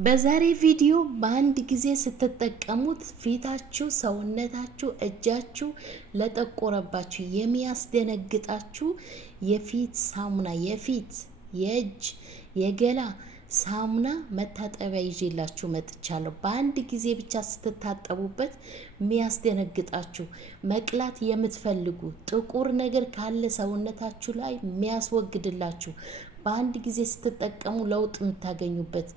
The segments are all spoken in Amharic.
በዛሬ ቪዲዮ በአንድ ጊዜ ስትጠቀሙት ፊታችሁ፣ ሰውነታችሁ፣ እጃችሁ ለጠቆረባችሁ የሚያስደነግጣችሁ የፊት ሳሙና፣ የፊት፣ የእጅ፣ የገላ ሳሙና መታጠቢያ ይዤላችሁ መጥቻለሁ። በአንድ ጊዜ ብቻ ስትታጠቡበት የሚያስደነግጣችሁ መቅላት የምትፈልጉ ጥቁር ነገር ካለ ሰውነታችሁ ላይ የሚያስወግድላችሁ በአንድ ጊዜ ስትጠቀሙ ለውጥ የምታገኙበት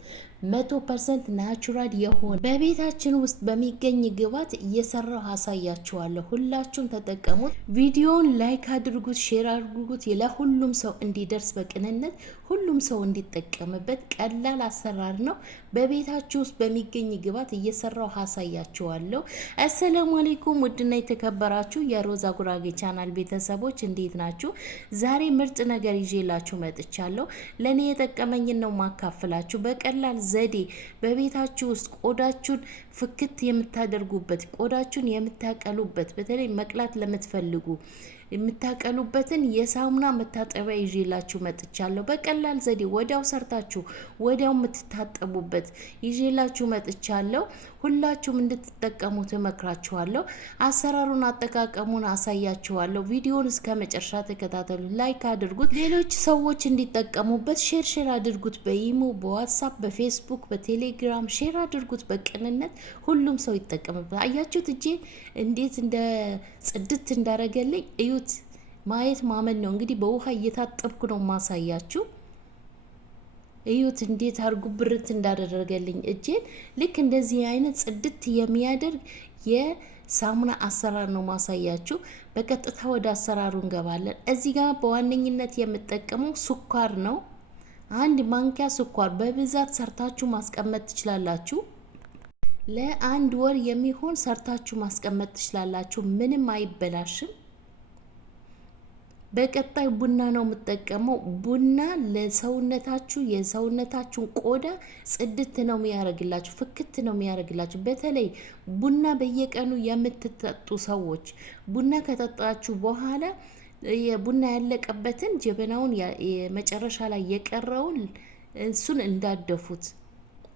100% ናቹራል የሆነ በቤታችን ውስጥ በሚገኝ ግብዓት እየሰራው አሳያችኋለሁ። ሁላችሁም ተጠቀሙት። ቪዲዮውን ላይክ አድርጉት፣ ሼር አድርጉት፣ ለሁሉም ሰው እንዲደርስ በቅንነት ሁሉም ሰው እንዲጠቀምበት ቀላል አሰራር ነው። በቤታችሁ ውስጥ በሚገኝ ግብዓት እየሰራው አሳያችኋለሁ። አሰላሙ አለይኩም ውድና የተከበራችሁ የሮዛ ጉራጌ ቻናል ቤተሰቦች እንዴት ናችሁ? ዛሬ ምርጥ ነገር ይዤላችሁ መጥቻለሁ። ለኔ የጠቀመኝን ነው ማካፈላችሁ። በቀላል ዘዴ በቤታችሁ ውስጥ ቆዳችሁን ፍክት የምታደርጉበት፣ ቆዳችሁን የምታቀሉበት፣ በተለይ መቅላት ለምትፈልጉ የምታቀሉበትን የሳሙና መታጠቢያ ይዤላችሁ መጥቻለሁ። በቀላል ዘዴ ወዲያው ሰርታችሁ ወዲያው የምትታጠቡበት ይዤላችሁ መጥቻለሁ። ሁላችሁም እንድትጠቀሙት እመክራችኋለሁ። አሰራሩን አጠቃቀሙን አሳያችኋለሁ። ቪዲዮውን እስከ መጨረሻ ተከታተሉ። ላይክ አድርጉት፣ ሌሎች ሰዎች እንዲጠቀሙበት ሼር አድርጉት። በኢሞ፣ በዋትስአፕ፣ በፌስቡክ፣ በቴሌግራም ሼር አድርጉት። በቅንነት ሁሉም ሰው ይጠቀምበት። አያችሁት እጄ እንዴት እንደ ጽድት እንዳረገልኝ እዩት። ማየት ማመን ነው። እንግዲህ በውሃ እየታጠብኩ ነው ማሳያችሁ። እዩት እንዴት አርጉ ብርት እንዳደረገልኝ እጄን። ልክ እንደዚህ አይነት ጽድት የሚያደርግ የሳሙና አሰራር ነው ማሳያችሁ። በቀጥታ ወደ አሰራሩ እንገባለን። እዚህ ጋር በዋነኝነት የምጠቀመው ስኳር ነው። አንድ ማንኪያ ስኳር በብዛት ሰርታችሁ ማስቀመጥ ትችላላችሁ። ለአንድ ወር የሚሆን ሰርታችሁ ማስቀመጥ ትችላላችሁ። ምንም አይበላሽም። በቀጣይ ቡና ነው የምጠቀመው። ቡና ለሰውነታችሁ የሰውነታችሁን ቆዳ ጽድት ነው የሚያደርግላችሁ፣ ፍክት ነው የሚያደርግላችሁ። በተለይ ቡና በየቀኑ የምትጠጡ ሰዎች ቡና ከጠጣችሁ በኋላ የቡና ያለቀበትን ጀበናውን የመጨረሻ ላይ የቀረውን እሱን እንዳደፉት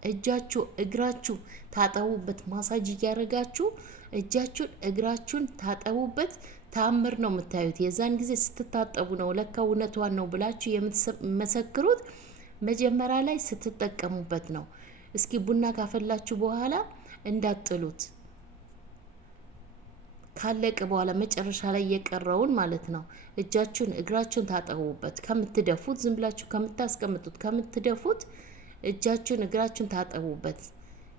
እጃችሁ እግራችሁ ታጠቡበት። ማሳጅ እያደረጋችሁ እጃችሁን እግራችሁን ታጠቡበት። ታምር ነው የምታዩት። የዛን ጊዜ ስትታጠቡ ነው ለካ እውነቷን ነው ብላችሁ የምትመሰክሩት። መጀመሪያ ላይ ስትጠቀሙበት ነው። እስኪ ቡና ካፈላችሁ በኋላ እንዳጥሉት። ካለቀ በኋላ መጨረሻ ላይ የቀረውን ማለት ነው እጃችሁን እግራችሁን ታጠቡበት። ከምትደፉት ዝም ብላችሁ ከምታስቀምጡት ከምትደፉት እጃችሁን እግራችሁን ታጠቡበት።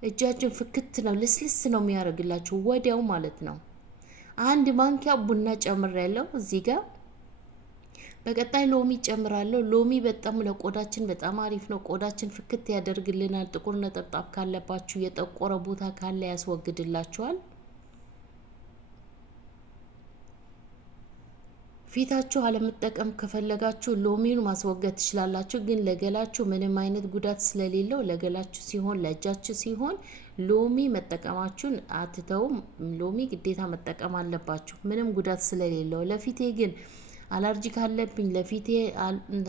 እጃችሁን ፍክት ነው ልስልስ ነው የሚያደርግላችሁ ወዲያው ማለት ነው። አንድ ማንኪያ ቡና ጨምሬያለሁ እዚህ ጋር። በቀጣይ ሎሚ ጨምራለሁ። ሎሚ በጣም ለቆዳችን በጣም አሪፍ ነው። ቆዳችን ፍክት ያደርግልናል። ጥቁር ነጠብጣብ ካለባችሁ የጠቆረ ቦታ ካለ ያስወግድላችኋል። ፊታችሁ አለመጠቀም ከፈለጋችሁ ሎሚውን ማስወገድ ትችላላችሁ። ግን ለገላችሁ ምንም አይነት ጉዳት ስለሌለው ለገላችሁ ሲሆን ለእጃችሁ ሲሆን ሎሚ መጠቀማችሁን አትተውም። ሎሚ ግዴታ መጠቀም አለባችሁ ምንም ጉዳት ስለሌለው። ለፊቴ ግን አለርጂ ካለብኝ ለፊቴ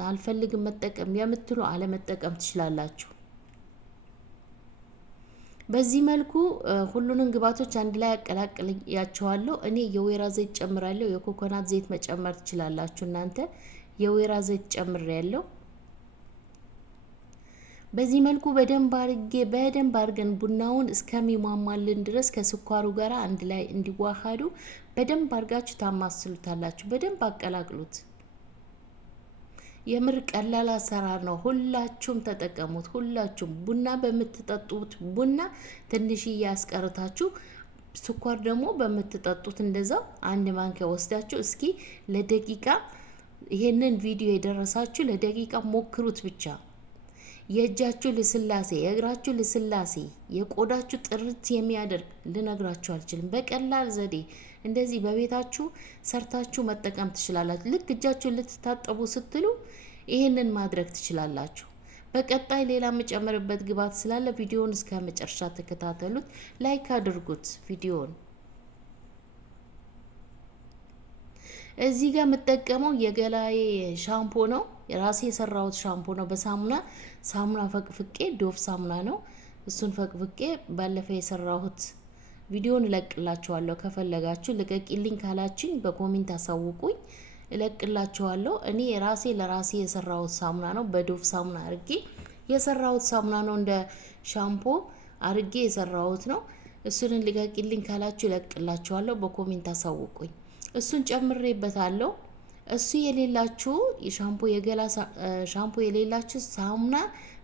አልፈልግም መጠቀም የምትሉ አለመጠቀም ትችላላችሁ። በዚህ መልኩ ሁሉንም ግብአቶች አንድ ላይ አቀላቅያቸዋለሁ። እኔ የወይራ ዘይት ጨምራለሁ። የኮኮናት ዘይት መጨመር ትችላላችሁ እናንተ። የወይራ ዘይት ጨምሬያለሁ። በዚህ መልኩ በደንብ አድርገን ቡናውን እስከሚሟሟልን ድረስ ከስኳሩ ጋር አንድ ላይ እንዲዋሃዱ በደንብ አድርጋችሁ ታማስሉታላችሁ። በደንብ አቀላቅሉት። የምር ቀላል አሰራር ነው። ሁላችሁም ተጠቀሙት። ሁላችሁም ቡና በምትጠጡት ቡና ትንሽዬ ያስቀርታችሁ፣ ስኳር ደግሞ በምትጠጡት እንደዛው አንድ ማንኪያ ወስዳችሁ እስኪ ለደቂቃ ይሄንን ቪዲዮ የደረሳችሁ ለደቂቃ ሞክሩት ብቻ። የእጃችሁ ልስላሴ፣ የእግራችሁ ልስላሴ፣ የቆዳችሁ ጥርት የሚያደርግ ልነግራችሁ አልችልም። በቀላል ዘዴ እንደዚህ በቤታችሁ ሰርታችሁ መጠቀም ትችላላችሁ። ልክ እጃችሁን ልትታጠቡ ስትሉ ይሄንን ማድረግ ትችላላችሁ። በቀጣይ ሌላ የምጨምርበት ግብአት ስላለ ቪዲዮውን እስከ መጨረሻ ተከታተሉት። ላይክ አድርጉት ቪዲዮውን። እዚህ ጋር የምጠቀመው የገላዬ ሻምፖ ነው። የራሴ የሰራሁት ሻምፖ ነው። በሳሙና ፈቅፍቄ ዶፍ ሳሙና ነው። እሱን ፈቅፍቄ ባለፈ የሰራሁት ቪዲዮን እለቅላችኋለሁ። ከፈለጋችሁ ልቀቂልኝ ካላችሁኝ በኮሜንት አሳውቁኝ፣ እለቅላችኋለሁ። እኔ ለራሴ የሰራሁት ሳሙና ነው። በዶቭ ሳሙና አርጌ የሰራሁት ሳሙና ነው። እንደ ሻምፖ አርጌ የሰራሁት ነው። እሱን ልቀቂልኝ ካላችሁ እለቅላችኋለሁ። በኮሜንት አሳውቁኝ። እሱን ጨምሬበታለሁ። እሱ የሌላችሁ የገላ ሻምፖ የሌላችሁ ሳሙና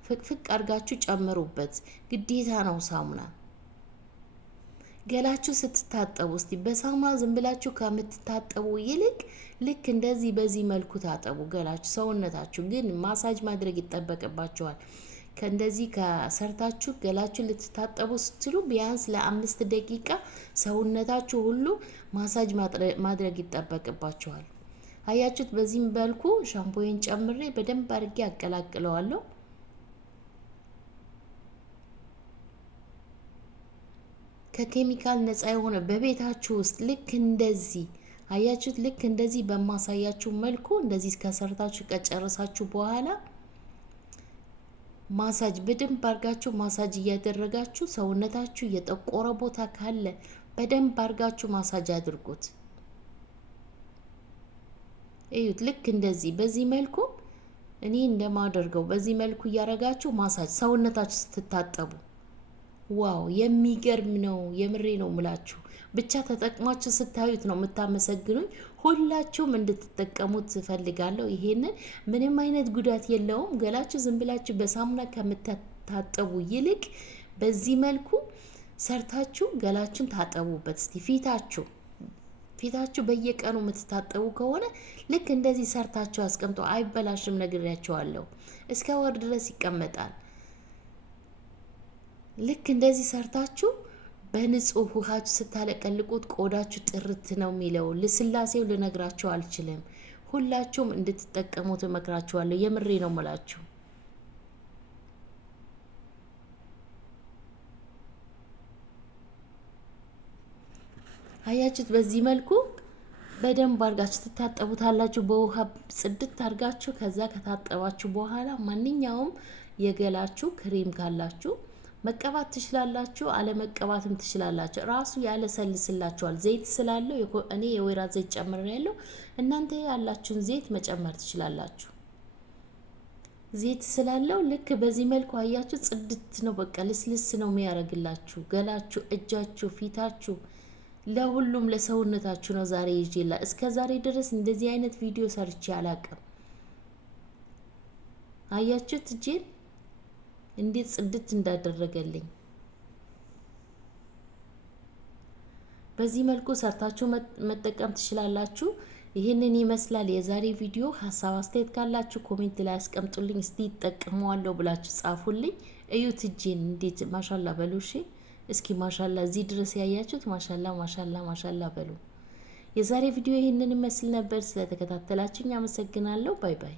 ፍቅፍቅ አድርጋችሁ ጨምሩበት። ግዴታ ነው ሳሙና። ገላችሁ ስትታጠቡ እስቲ በሳሙና ዝም ብላችሁ ከምትታጠቡ ይልቅ ልክ እንደዚህ በዚህ መልኩ ታጠቡ ገላችሁ። ሰውነታችሁ ግን ማሳጅ ማድረግ ይጠበቅባችኋል። ከእንደዚህ ከሰርታችሁ ገላችሁ ልትታጠቡ ስትሉ ቢያንስ ለ5 ደቂቃ ሰውነታችሁ ሁሉ ማሳጅ ማድረግ ይጠበቅባችኋል። አያችሁት? በዚህም መልኩ ሻምፖዬን ጨምሬ በደንብ አድርጌ አቀላቅለዋለሁ። ከኬሚካል ነፃ የሆነ በቤታችሁ ውስጥ ልክ እንደዚህ አያችሁት? ልክ እንደዚህ በማሳያችሁ መልኩ እንደዚህ ከሰርታችሁ ከጨረሳችሁ በኋላ ማሳጅ በደንብ አድርጋችሁ ማሳጅ እያደረጋችሁ ሰውነታችሁ የጠቆረ ቦታ ካለ በደንብ አድርጋችሁ ማሳጅ አድርጉት። እዩት። ልክ እንደዚህ በዚህ መልኩ እኔ እንደማደርገው በዚህ መልኩ እያረጋችሁ ማሳጅ ሰውነታችሁ ስትታጠቡ ዋው የሚገርም ነው። የምሬ ነው ምላችሁ። ብቻ ተጠቅማችሁ ስታዩት ነው የምታመሰግኑኝ። ሁላችሁም እንድትጠቀሙት ፈልጋለሁ። ይሄንን ምንም አይነት ጉዳት የለውም። ገላችሁ ዝም ብላችሁ በሳሙና ከምታጠቡ ይልቅ በዚህ መልኩ ሰርታችሁ ገላችሁን ታጠቡበት። እስቲ ፊታችሁ በየቀኑ የምትታጠቡ ከሆነ ልክ እንደዚህ ሰርታችሁ አስቀምጦ አይበላሽም። ነግሬያችኋለሁ። እስከ ወር ድረስ ይቀመጣል። ልክ እንደዚህ ሰርታችሁ በንጹህ ውሃችሁ ስታለቀልቁት ቆዳችሁ ጥርት ነው የሚለው። ልስላሴው ልነግራችሁ አልችልም። ሁላችሁም እንድትጠቀሙት እመክራችኋለሁ። የምሬ ነው የምላችሁ። አያችሁት? በዚህ መልኩ በደንብ አድርጋችሁ ትታጠቡታላችሁ። በውሃ ጽድት አድርጋችሁ ከዛ ከታጠባችሁ በኋላ ማንኛውም የገላችሁ ክሬም ካላችሁ መቀባት ትችላላችሁ፣ አለመቀባትም ትችላላችሁ። ራሱ ያለሰልስላችኋል። ዘይት ስላለው እኔ የወይራ ዘይት ጨምሬያለሁ። እናንተ ያላችሁን ዘይት መጨመር ትችላላችሁ። ዘይት ስላለው ልክ በዚህ መልኩ አያችሁ፣ ጽድት ነው። በቃ ልስልስ ነው የሚያደርግላችሁ ገላችሁ፣ እጃችሁ፣ ፊታችሁ፣ ለሁሉም ለሰውነታችሁ ነው ዛሬ ይዤላ። እስከ ዛሬ ድረስ እንደዚህ አይነት ቪዲዮ ሰርቼ አላቅም። አያችሁት እጄን እንዴት ጽድት እንዳደረገልኝ። በዚህ መልኩ ሰርታችሁ መጠቀም ትችላላችሁ። ይሄንን ይመስላል የዛሬ ቪዲዮ። ሀሳብ አስተያየት ካላችሁ ኮሜንት ላይ አስቀምጡልኝ። እስቲ ይጠቀመዋለሁ ብላችሁ ጻፉልኝ። እዩት እጄን እንዴት ማሻላ በሉ። እሺ እስኪ ማሻላ እዚህ ድረስ ያያችሁት ማሻላ ማሻላ ማሻላ በሉ። የዛሬ ቪዲዮ ይሄንን ይመስል ነበር። ስለተከታተላችሁኝ አመሰግናለሁ። ባይ ባይ።